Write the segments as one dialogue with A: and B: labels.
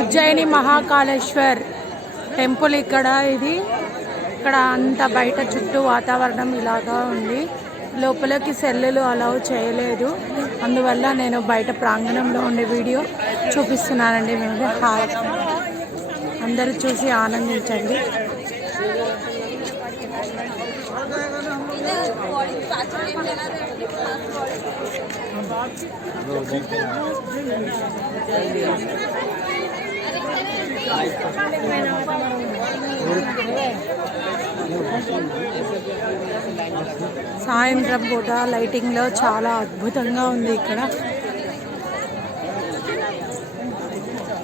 A: Ujjaini Mahakaleshwar temple ఇక్కడ ఇది. ఇక్కడ అంత బయట చుట్టూ వాతావరణం ఇలాగా ఉంది. లోపలికి సెల్లులు అలౌ చేయలేదు. అందువల్ల నేను బయట ప్రాంగణంలో ఉండే వీడియో చూపిస్తున్నానండి. మేము హాయ్. అందరూ చూసి ఆనందించండి. సాయంత్రం పూట లైటింగ్లో చాలా అద్భుతంగా ఉంది ఇక్కడ.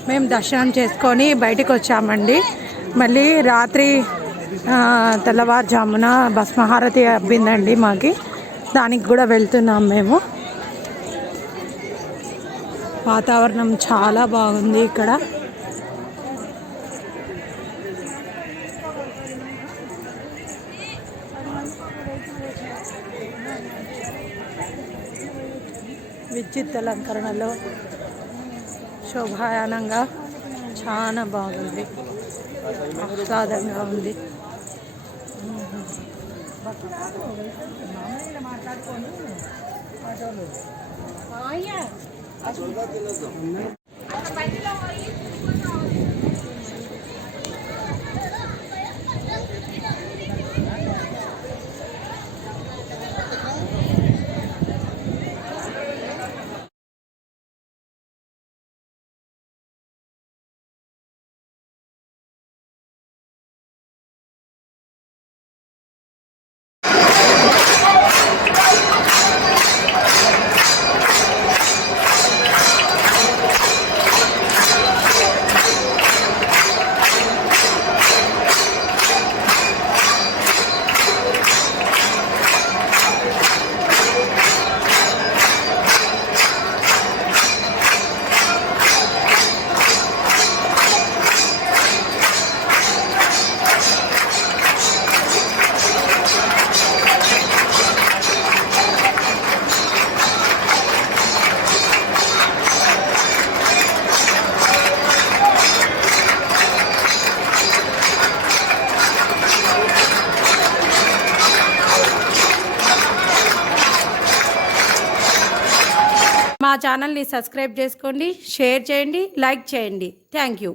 A: మేము దర్శనం చేసుకొని బయటికి వచ్చామండి. మళ్ళీ రాత్రి తెల్లవారుజామున భస్మహారతి అబ్బిందండి మాకి. దానికి కూడా వెళ్తున్నాం మేము. వాతావరణం చాలా బాగుంది ఇక్కడ. విద్యుత్ అలంకరణలో శోభాయానంగా చాలా బాగుంది. ఆహ్లాదంగా ఉంది. బస్సు రాదు మాట్లాడుకోండి. మా ఛానల్ని సబ్స్క్రైబ్ చేసుకోండి షేర్ చేయండి లైక్ చేయండి. Thank you